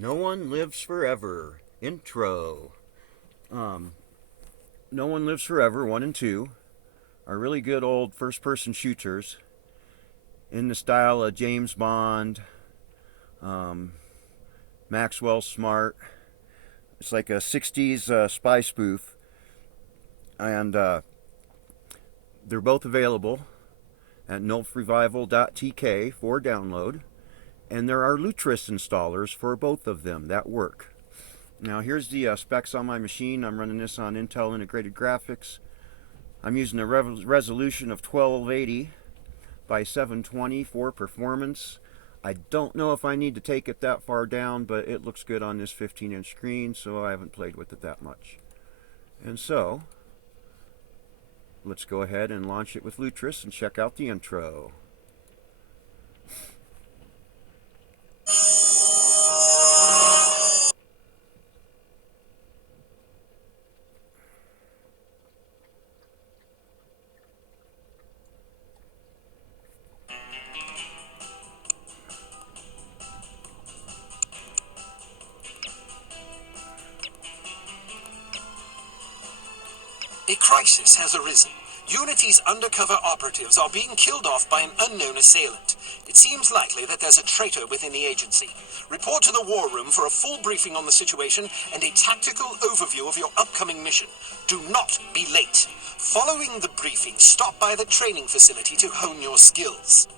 No One Lives Forever intro. Um, no One Lives Forever 1 and 2 are really good old first person shooters in the style of James Bond, um, Maxwell Smart. It's like a 60s spy spoof, and they're both available at nolfrevival.tk for download, and there are Lutris installers for both of them that work. Now here's the specs on my machine. I'm running this on Intel integrated graphics. I'm using a resolution of 1280 by 720 for performance. I don't know if I need to take it that far down, but it looks good on this 15-inch screen, so I haven't played with it that much. And so, let's go ahead and launch it with Lutris and check out the intro. A crisis has arisen. Unity's undercover operatives are being killed off by an unknown assailant. It seems likely that there's a traitor within the agency. Report to the war room for a full briefing on the situation and a tactical overview of your upcoming mission. Do not be late. Following the briefing, stop by the training facility to hone your skills.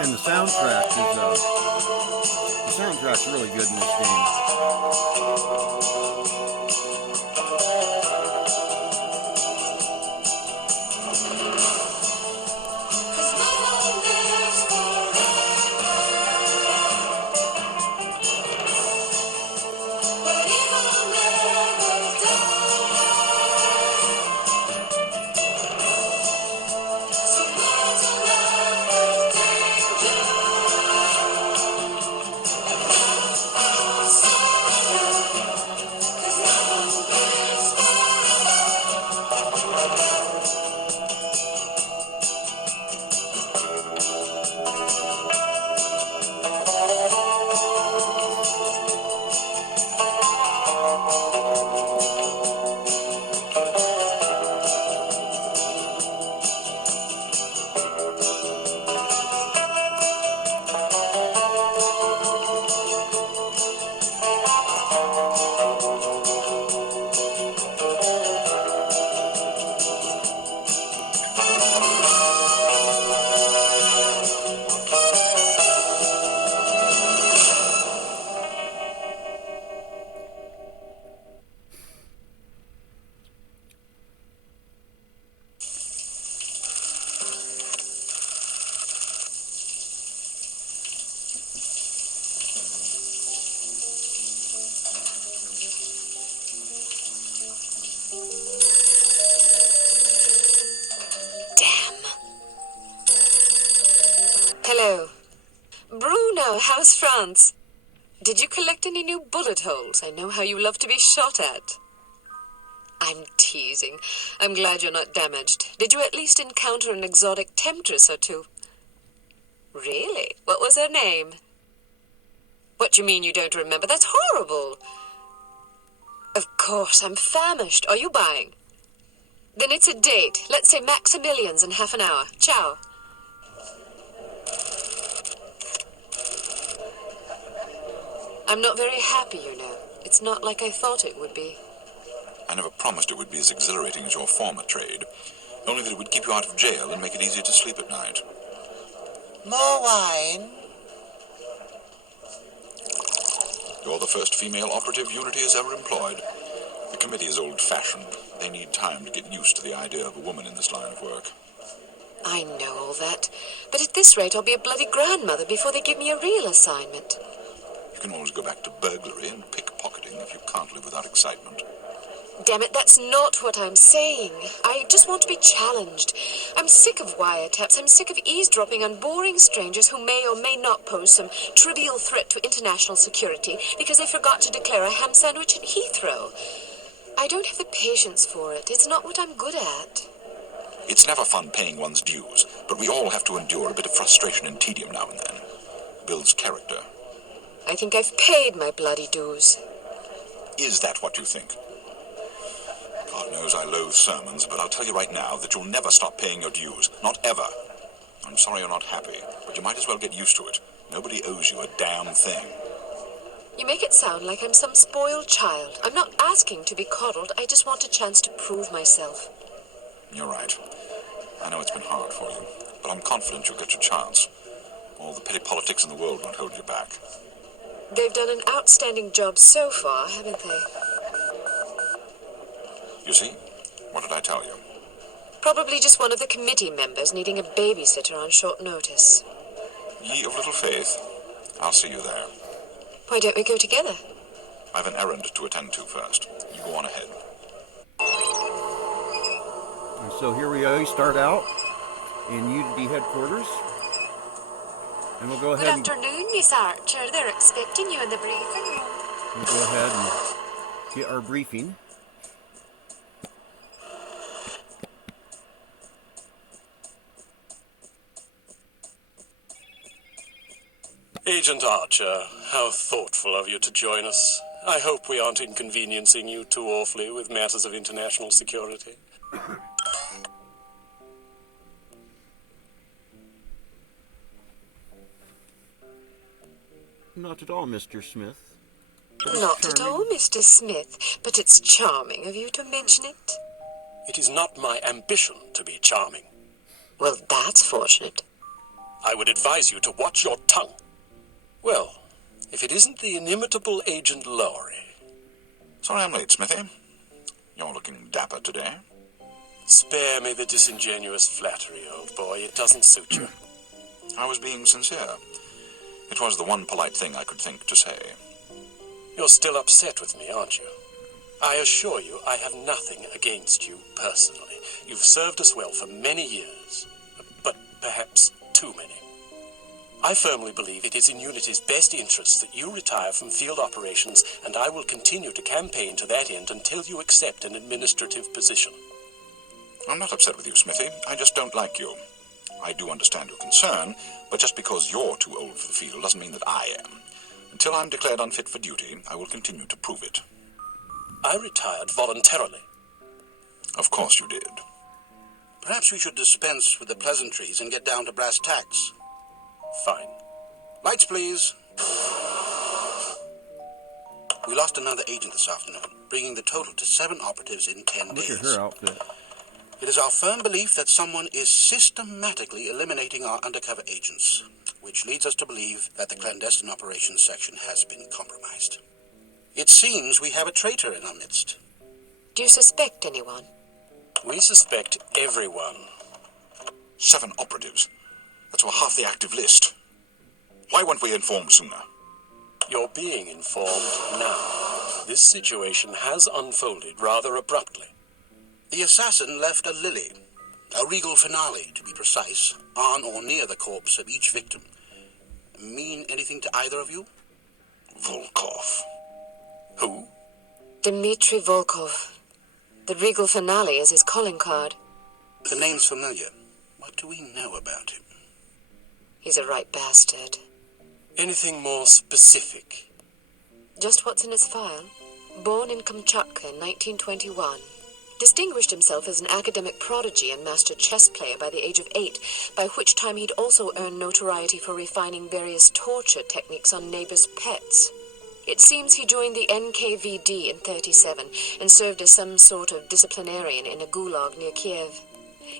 And the soundtrack's really good in this game. now, how's France? Did you collect any new bullet holes? I know how you love to be shot at. I'm teasing. I'm glad you're not damaged. Did you at least encounter an exotic temptress or two? Really? What was her name? What do you mean you don't remember? That's horrible. Of course, I'm famished. Are you buying? Then it's a date. Let's say Maximilian's in half an hour. Ciao. I'm not very happy, you know. It's not like I thought it would be. I never promised it would be as exhilarating as your former trade. Only that it would keep you out of jail and make it easier to sleep at night. More wine? You're the first female operative Unity has ever employed. The committee is old-fashioned. They need time to get used to the idea of a woman in this line of work. I know all that. But at this rate, I'll be a bloody grandmother before they give me a real assignment. You can always go back to burglary and pickpocketing if you can't live without excitement. Damn it, that's not what I'm saying. I just want to be challenged. I'm sick of wiretaps. I'm sick of eavesdropping on boring strangers who may or may not pose some trivial threat to international security because they forgot to declare a ham sandwich at Heathrow. I don't have the patience for it. It's not what I'm good at. It's never fun paying one's dues, but we all have to endure a bit of frustration and tedium now and then. Builds character. I think I've paid my bloody dues. Is that what you think? God knows I loathe sermons, but I'll tell you right now that you'll never stop paying your dues. Not ever. I'm sorry you're not happy, but you might as well get used to it. Nobody owes you a damn thing. You make it sound like I'm some spoiled child. I'm not asking to be coddled. I just want a chance to prove myself. You're right. I know it's been hard for you, but I'm confident you'll get your chance. All the petty politics in the world won't hold you back. They've done an outstanding job so far, haven't they? You see? What did I tell you? Probably just one of the committee members needing a babysitter on short notice. Ye of little faith. I'll see you there. Why don't we go together? I've an errand to attend to first. You go on ahead. And so here we go. We start out in Unity headquarters. And we'll go ahead and afternoon, Miss Archer. They're expecting you in the briefing room. we'll go ahead and get our briefing. Agent Archer, how thoughtful of you to join us. I hope we aren't inconveniencing you too awfully with matters of international security. Not at all, Mr. Smith. Not at all, Mr. Smith, but it's charming of you to mention it. It is not my ambition to be charming. Well, that's fortunate. I would advise you to watch your tongue. Well, if it isn't the inimitable Agent Lowry. Sorry I'm late, Smithy. You're looking dapper today. Spare me the disingenuous flattery, old boy. It doesn't suit you. I was being sincere. It was the one polite thing I could think to say. You're still upset with me, aren't you? I assure you I have nothing against you personally. You've served us well for many years, but perhaps too many. I firmly believe it is in Unity's best interest that you retire from field operations, and I will continue to campaign to that end until you accept an administrative position. I'm not upset with you, Smithy. I just don't like you. I do understand your concern, but just because you're too old for the field doesn't mean that I am. Until I'm declared unfit for duty, I will continue to prove it. I retired voluntarily. Of course you did. Perhaps we should dispense with the pleasantries and get down to brass tacks. Fine. Lights, please. We lost another agent this afternoon, bringing the total to 7 operatives in 10 Look days. at her outfit. It is our firm belief that someone is systematically eliminating our undercover agents, which leads us to believe that the clandestine operations section has been compromised. It seems we have a traitor in our midst. Do you suspect anyone? We suspect everyone. 7 operatives. That's over half the active list. Why weren't we informed sooner? You're being informed now. This situation has unfolded rather abruptly. The assassin left a lily, a regal finale to be precise, on or near the corpse of each victim. mean anything to either of you? Volkov. Who? Dmitri Volkov. The Regal Finale is his calling card. The name's familiar. What do we know about him? He's a right bastard. Anything more specific? Just what's in his file. Born in Kamchatka in 1921. Distinguished himself as an academic prodigy and master chess player by the age of 8, by which time he'd also earned notoriety for refining various torture techniques on neighbors' pets. It seems he joined the NKVD in 37 and served as some sort of disciplinarian in a gulag near Kiev.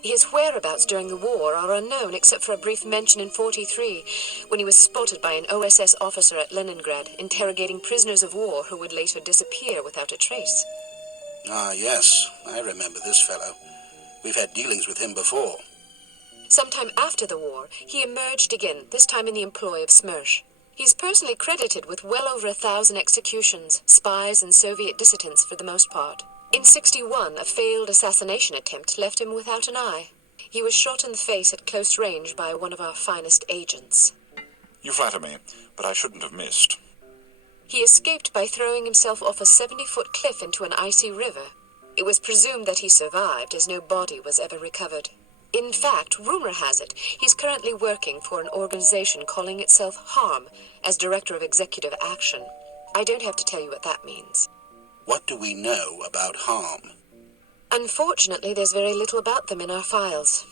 His whereabouts during the war are unknown except for a brief mention in 43 when he was spotted by an OSS officer at Leningrad interrogating prisoners of war who would later disappear without a trace. Ah, yes, I remember this fellow. We've had dealings with him before. Sometime after the war, he emerged again, this time in the employ of Smersh. He's personally credited with well over 1,000 executions, spies and Soviet dissidents for the most part. In 61, a failed assassination attempt left him without an eye. He was shot in the face at close range by one of our finest agents. You flatter me, but I shouldn't have missed. He escaped by throwing himself off a 70-foot cliff into an icy river. It was presumed that he survived, as no body was ever recovered. In fact, rumor has it, he's currently working for an organization calling itself HARM as Director of Executive Action. I don't have to tell you what that means. What do we know about harm? Unfortunately, there's very little about them in our files.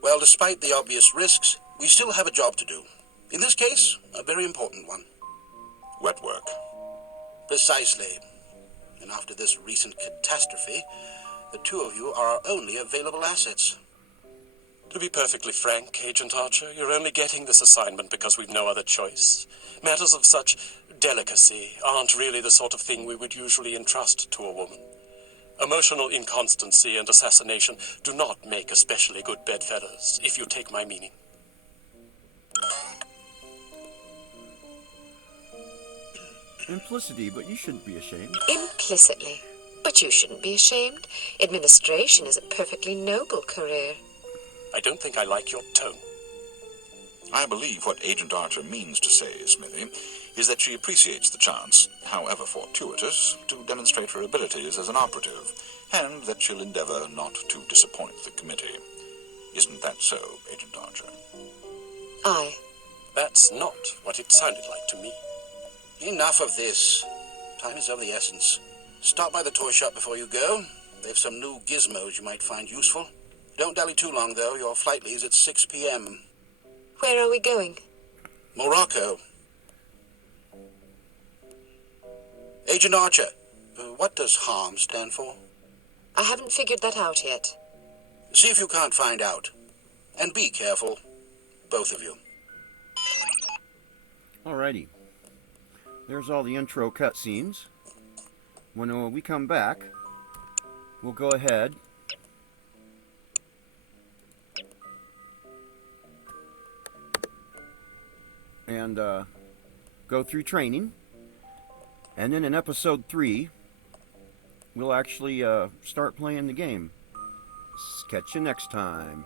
Well, despite the obvious risks, we still have a job to do. In this case, a very important one. Wet work. Precisely. And after this recent catastrophe, the two of you are our only available assets. To be perfectly frank, Agent Archer, you're only getting this assignment because we've no other choice. Matters of such delicacy aren't really the sort of thing we would usually entrust to a woman. Emotional inconstancy and assassination do not make especially good bedfellows, if you take my meaning. Implicity, but you shouldn't be ashamed. Implicitly. But you shouldn't be ashamed. Administration is a perfectly noble career. I don't think I like your tone. I believe what Agent Archer means to say, Smithy, is that she appreciates the chance, however fortuitous, to demonstrate her abilities as an operative, and that she'll endeavor not to disappoint the committee. Isn't that so, Agent Archer? Aye. That's not what it sounded like to me. Enough of this. Time is of the essence. Stop by the toy shop before you go. They've some new gizmos you might find useful. Don't dally too long, though. Your flight leaves at 6 p.m. Where are we going? Morocco. Agent Archer, what does HARM stand for? I haven't figured that out yet. See if you can't find out. And be careful, both of you. Alrighty. There's all the intro cutscenes. When we come back, we'll go ahead and go through training. And then in episode 3, we'll actually start playing the game. Catch you next time.